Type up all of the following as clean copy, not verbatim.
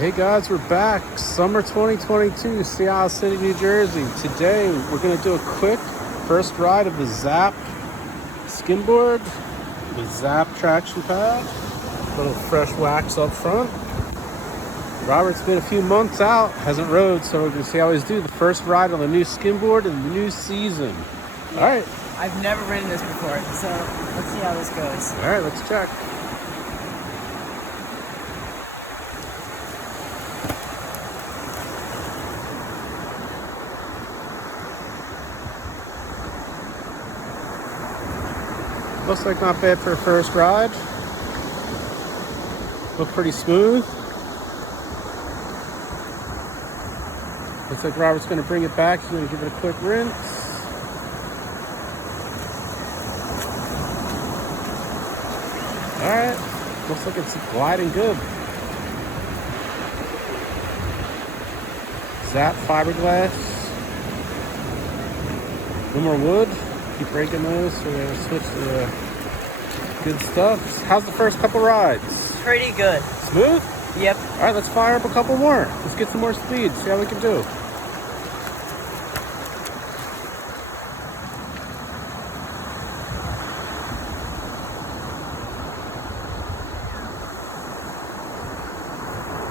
Hey guys, we're back. Summer 2022, Seattle City, New Jersey. Today we're going to do a quick first ride of the Zap skimboard, the Zap traction pad. Little fresh wax up front. Robert's been a few months out, hasn't rode, so we're going to see how he's doing. The first ride on the new skimboard in the new season. Yeah. All right. I've never ridden this before, so let's see how this goes. All right, let's check. Looks like not bad for a first ride. Look pretty smooth. Looks like Robert's going to bring it back. He's going to give it a quick rinse. Alright. Looks like it's gliding good. Zap fiberglass. No more wood. Keep breaking those, so we're going to switch to the good stuff. How's the first couple rides? Pretty good. Smooth? Yep. Alright, let's fire up a couple more. Let's get some more speed, see how we can do.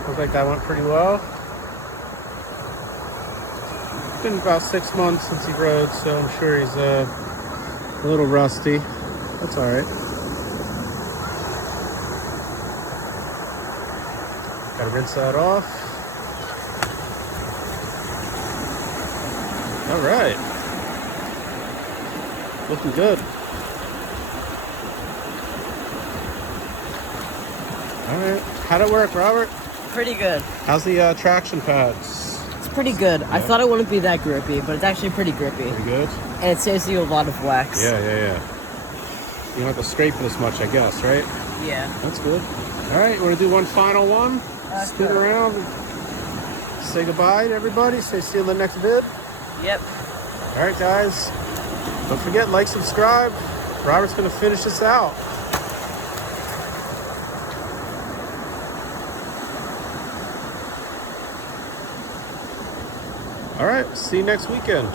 Looks like that went pretty well. It's been about 6 months since he rode, so I'm sure he's a little rusty. That's all right. Gotta rinse that off. All right. Looking good. All right. How'd it work, Robert? Pretty good. How's the traction pads? It's pretty good. Yeah. I thought it wouldn't be that grippy, but it's actually pretty grippy. Pretty good? And it saves you a lot of wax. Yeah. You don't have to scrape it as much, I guess, right? Yeah. That's good. All right, you want to do one final one? Spin around and say goodbye to everybody. Say see you in the next vid. Yep. All right, guys. Don't forget, like, subscribe. Robert's going to finish this out. All right, see you next weekend.